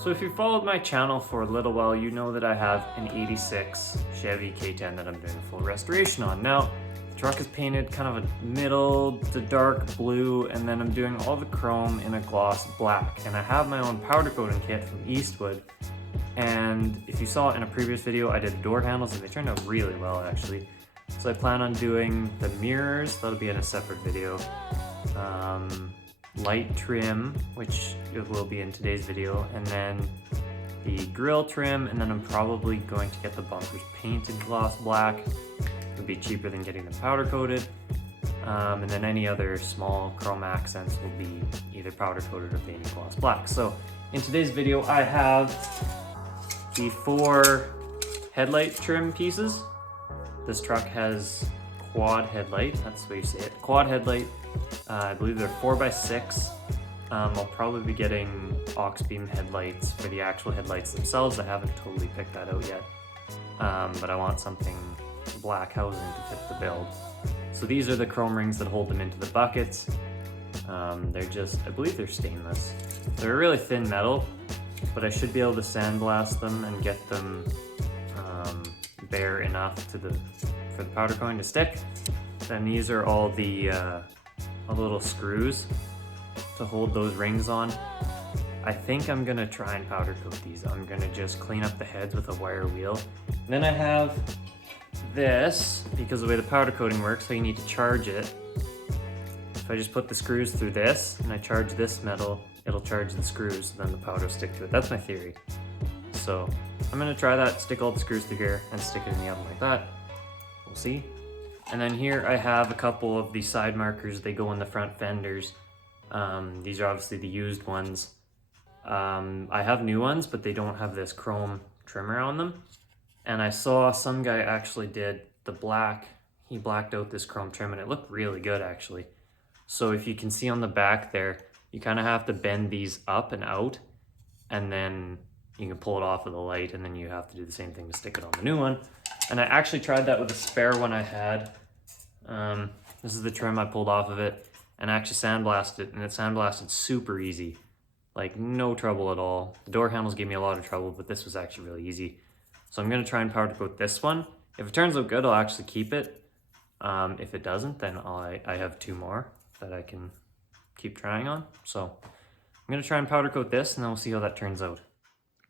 So if you followed my channel for a little while, you know that I have an 86 Chevy K10 that I'm doing a full restoration on. Now, the truck is painted kind of a middle to dark blue, and then I'm doing all the chrome in a gloss black. And I have my own powder coating kit from Eastwood. And if you saw in a previous video, I did door handles and they turned out really well actually. So I plan on doing the mirrors, that'll be in a separate video. Light trim, which it will be in today's video, and then the grille trim, and then I'm probably going to get the bumpers painted gloss black. It would be cheaper than getting them powder coated. And then any other small chrome accents will be either powder coated or painted gloss black. So in today's video, I have the 4 headlight trim pieces. This truck has quad headlight, that's the way you say it, quad headlight. I believe they're 4x6. I'll probably be getting aux beam headlights for the actual headlights themselves. I haven't totally picked that out yet, but I want something black housing to fit the build. So these are the chrome rings that hold them into the buckets. They're just, I believe they're stainless. They're really thin metal, but I should be able to sandblast them and get them bare enough for the powder coating to stick. Then these are all the little screws to hold those rings on. I think I'm gonna try and powder coat these. I'm gonna just clean up the heads with a wire wheel. And then I have this, because of the way the powder coating works, so you need to charge it. If I just put the screws through this and I charge this metal, it'll charge the screws, then the powder will stick to it. That's my theory. So I'm gonna try that, stick all the screws through here and stick it in the oven like that. We'll see. And then here I have a couple of these side markers. They go in the front fenders. These are obviously the used ones. I have new ones, but they don't have this chrome trimmer on them. And I saw some guy actually did the black. He blacked out this chrome trim and it looked really good actually. So if you can see on the back there, you kind of have to bend these up and out, and then you can pull it off of the light, and then you have to do the same thing to stick it on the new one. And I actually tried that with a spare one I had. This is the trim I pulled off of it, and I actually sandblasted it, and it sandblasted super easy. Like no trouble at all. The door handles gave me a lot of trouble, but this was actually really easy. So I'm gonna try and powder coat this one. If it turns out good, I'll actually keep it. If it doesn't, then I have 2 more that I can keep trying on. So I'm gonna try and powder coat this, and then we'll see how that turns out.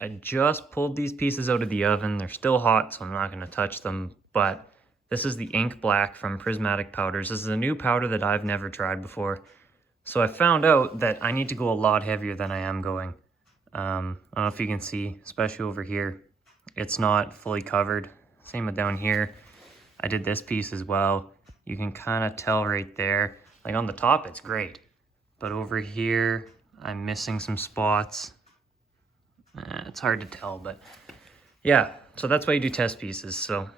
I just pulled these pieces out of the oven. They're still hot, so I'm not gonna touch them, but this is the ink black from Prismatic Powders. This is a new powder that I've never tried before. So I found out that I need to go a lot heavier than I am going. I don't know if you can see, especially over here, it's not fully covered. Same with down here. I did this piece as well. You can kind of tell right there, like on the top, it's great. But over here, I'm missing some spots. It's hard to tell, but yeah, so that's why you do test pieces. So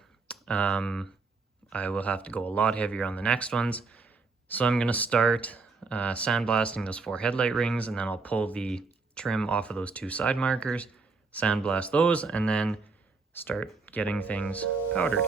I will have to go a lot heavier on the next ones. So I'm gonna start sandblasting those 4 headlight rings, and then I'll pull the trim off of those 2 side markers, sandblast those, and then start getting things powdered.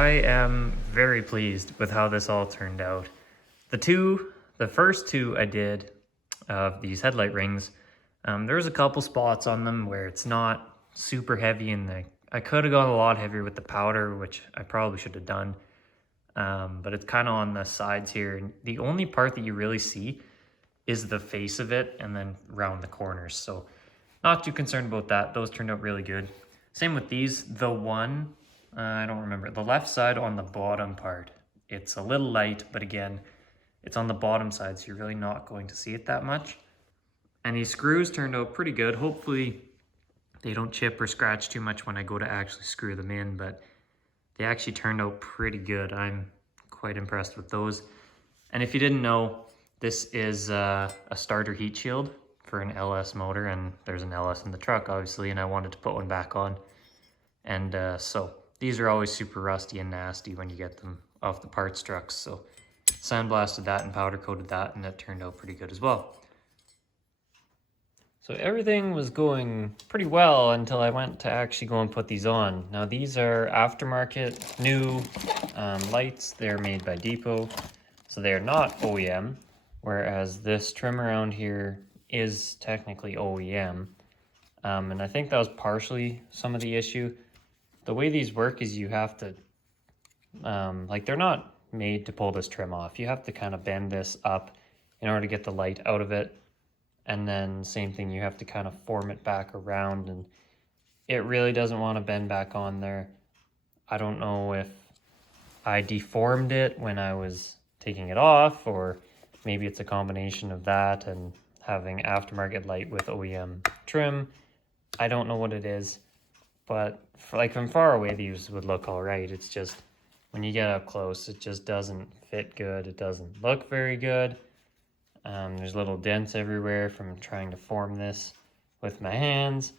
I am very pleased with how this all turned out. The first two I did of these headlight rings, there's a couple spots on them where it's not super heavy, and I could have gone a lot heavier with the powder, which I probably should have done. But it's kind of on the sides here. And the only part that you really see is the face of it and then around the corners. So not too concerned about that. Those turned out really good. Same with these. The one, I don't remember, the left side on the bottom part, it's a little light, but again, it's on the bottom side, so you're really not going to see it that much. And these screws turned out pretty good. Hopefully they don't chip or scratch too much when I go to actually screw them in, but they actually turned out pretty good. I'm quite impressed with those. And if you didn't know, this is a starter heat shield for an LS motor, and there's an LS in the truck, obviously, and I wanted to put one back on. And so these are always super rusty and nasty when you get them off the parts trucks. So sandblasted that and powder coated that, and it turned out pretty good as well. So everything was going pretty well until I went to actually go and put these on. Now these are aftermarket new lights. They're made by Depot, so they're not OEM, whereas this trim around here is technically OEM. And I think that was partially some of the issue. The way these work is you have to, like, they're not made to pull this trim off. You have to kind of bend this up in order to get the light out of it. And then same thing, you have to kind of form it back around, and it really doesn't want to bend back on there. I don't know if I deformed it when I was taking it off, or maybe it's a combination of that and having aftermarket light with OEM trim. I don't know what it is, but from far away these would look all right. It's just when you get up close, it just doesn't fit good. It doesn't look very good. There's little dents everywhere from trying to form this with my hands,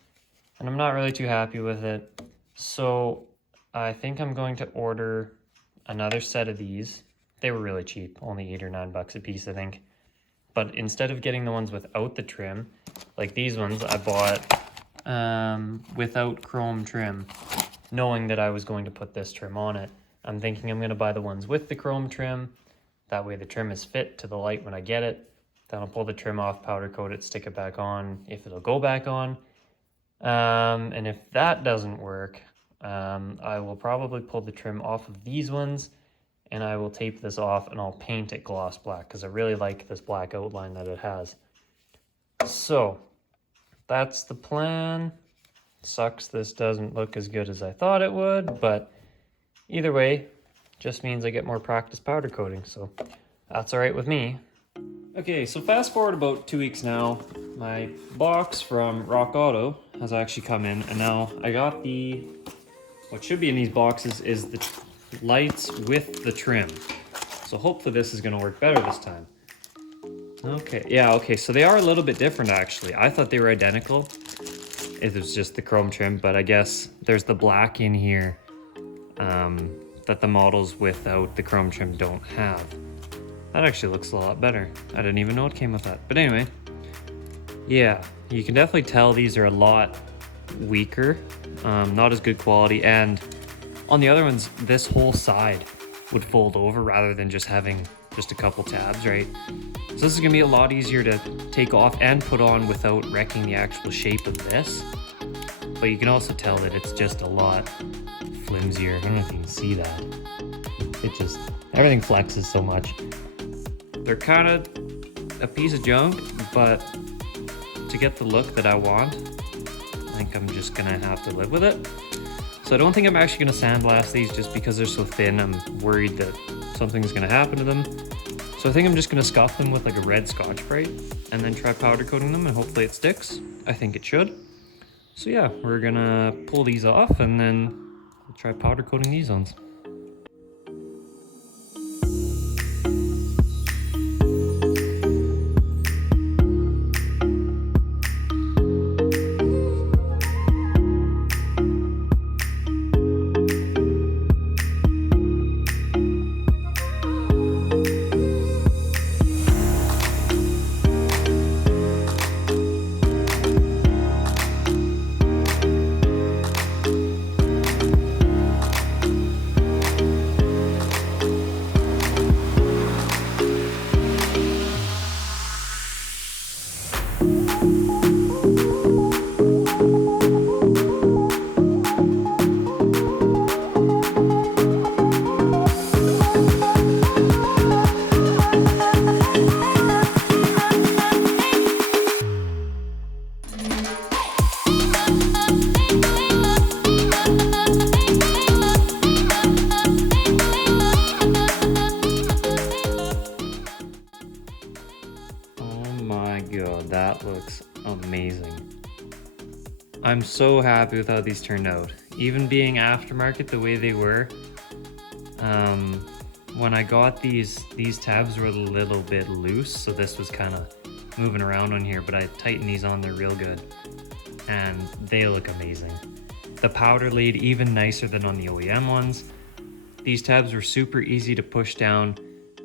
and I'm not really too happy with it. So I think I'm going to order another set of these. They were really cheap, only $8 or $9 a piece, I think. But instead of getting the ones without the trim, like these ones, I bought without chrome trim, knowing that I was going to put this trim on it. I'm thinking I'm going to buy the ones with the chrome trim. That way the trim is fit to the light when I get it. Then I'll pull the trim off, powder coat it, stick it back on, if it'll go back on. And if that doesn't work, I will probably pull the trim off of these ones, and I will tape this off and I'll paint it gloss black because I really like this black outline that it has. So that's the plan. Sucks this doesn't look as good as I thought it would, but either way, just means I get more practice powder coating, so that's all right with me. Okay, so fast forward about 2 weeks now. My box from Rock Auto has actually come in, and now I got what should be in these boxes is the lights with the trim. So hopefully this is gonna work better this time. Okay, yeah, okay, so they are a little bit different actually. I thought they were identical. It was just the chrome trim, but I guess there's the black in here that the models without the chrome trim don't have. That actually looks a lot better. I didn't even know it came with that. But anyway, yeah, you can definitely tell these are a lot weaker, not as good quality. And on the other ones, this whole side would fold over rather than just having just a couple tabs, right? So this is gonna be a lot easier to take off and put on without wrecking the actual shape of this. But you can also tell that it's just a lot flimsier. I don't know if you can see that. It just, everything flexes so much. They're kind of a piece of junk, but to get the look that I want, I think I'm just gonna have to live with it. So I don't think I'm actually gonna sandblast these just because they're so thin. I'm worried that something's gonna happen to them. So I think I'm just gonna scuff them with like a red Scotch-Brite and then try powder coating them, and hopefully it sticks. I think it should. So yeah, we're gonna pull these off and then we'll try powder coating these ones. I'm so happy with how these turned out. Even being aftermarket the way they were, when I got these tabs were a little bit loose, so this was kind of moving around on here, but I tightened these on there real good, and they look amazing. The powder laid even nicer than on the OEM ones. These tabs were super easy to push down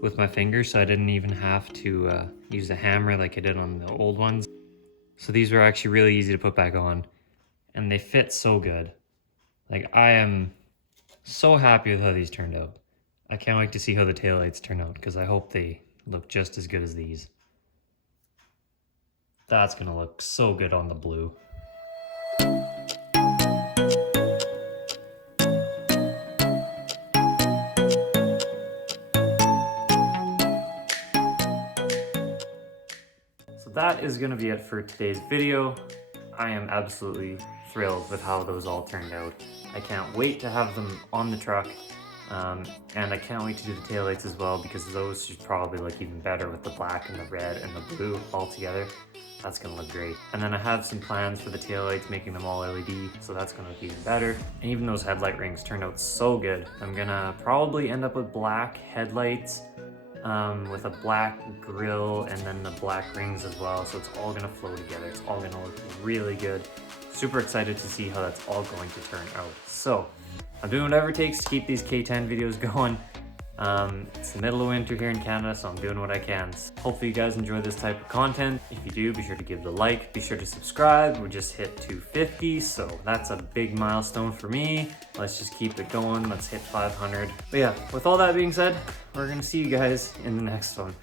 with my fingers, so I didn't even have to use a hammer like I did on the old ones. So these were actually really easy to put back on, and they fit so good. Like, I am so happy with how these turned out. I can't wait to see how the taillights turn out, because I hope they look just as good as these. That's gonna look so good on the blue. So that is gonna be it for today's video. I am absolutely thrilled with how those all turned out. I can't wait to have them on the truck. And I can't wait to do the taillights as well, because those should probably look even better with the black and the red and the blue all together. That's gonna look great. And then I have some plans for the taillights, making them all LED, so that's gonna look even better. And even those headlight rings turned out so good. I'm gonna probably end up with black headlights, with a black grille and then the black rings as well, so it's all gonna flow together. It's all gonna look really good. Super excited to see how that's all going to turn out. So I'm doing whatever it takes to keep these K10 videos going. It's the middle of winter here in Canada, so I'm doing what I can. Hopefully you guys enjoy this type of content. If you do, be sure to give it a like, be sure to subscribe. We just hit 250, so that's a big milestone for me. Let's just keep it going. Let's hit 500. But yeah, with all that being said, we're gonna see you guys in the next one.